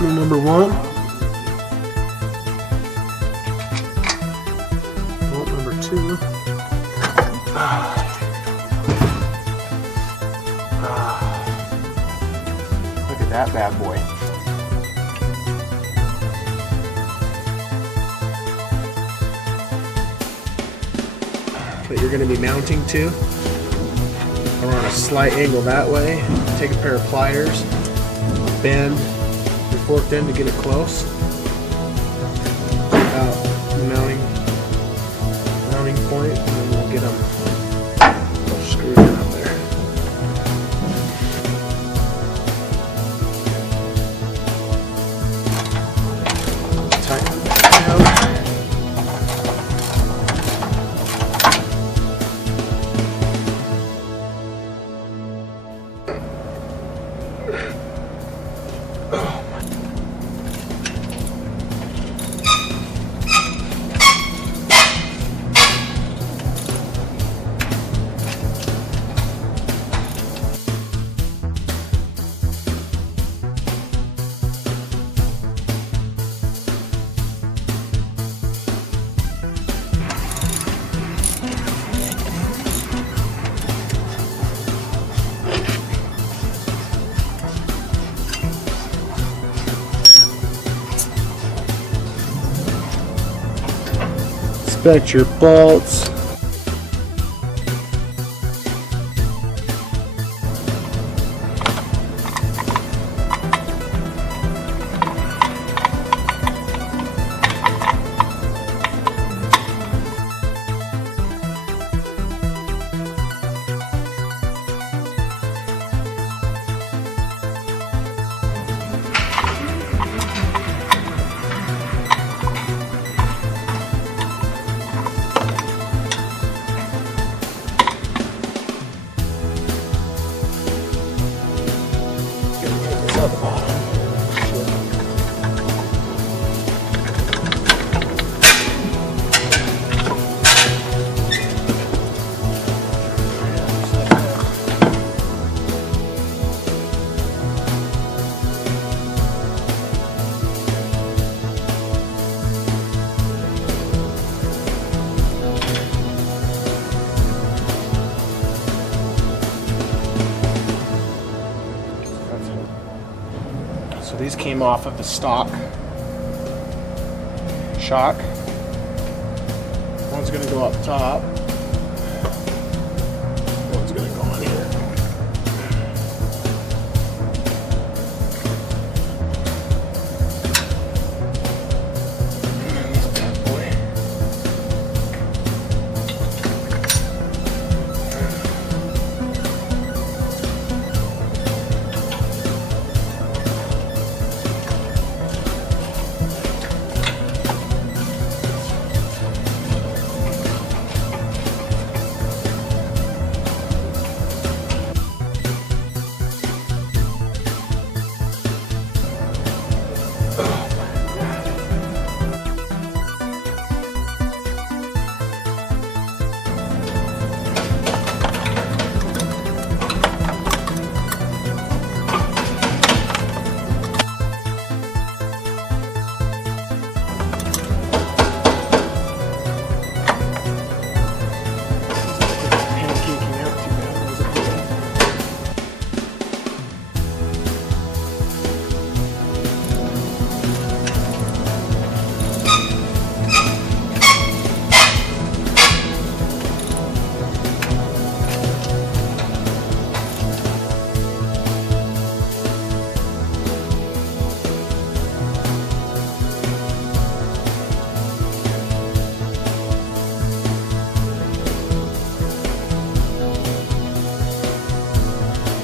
screw number 1. Bolt number 2. Look at that bad boy. That you're going to be mounting to, or on a slight angle that way. Take a pair of pliers, bend your forked end to get it close. About the mounting point, and then we'll get them screwed in up there. Tighten it down. Inspect your bolts. At the bottom. So these came off of the stock shock. One's going to go up top.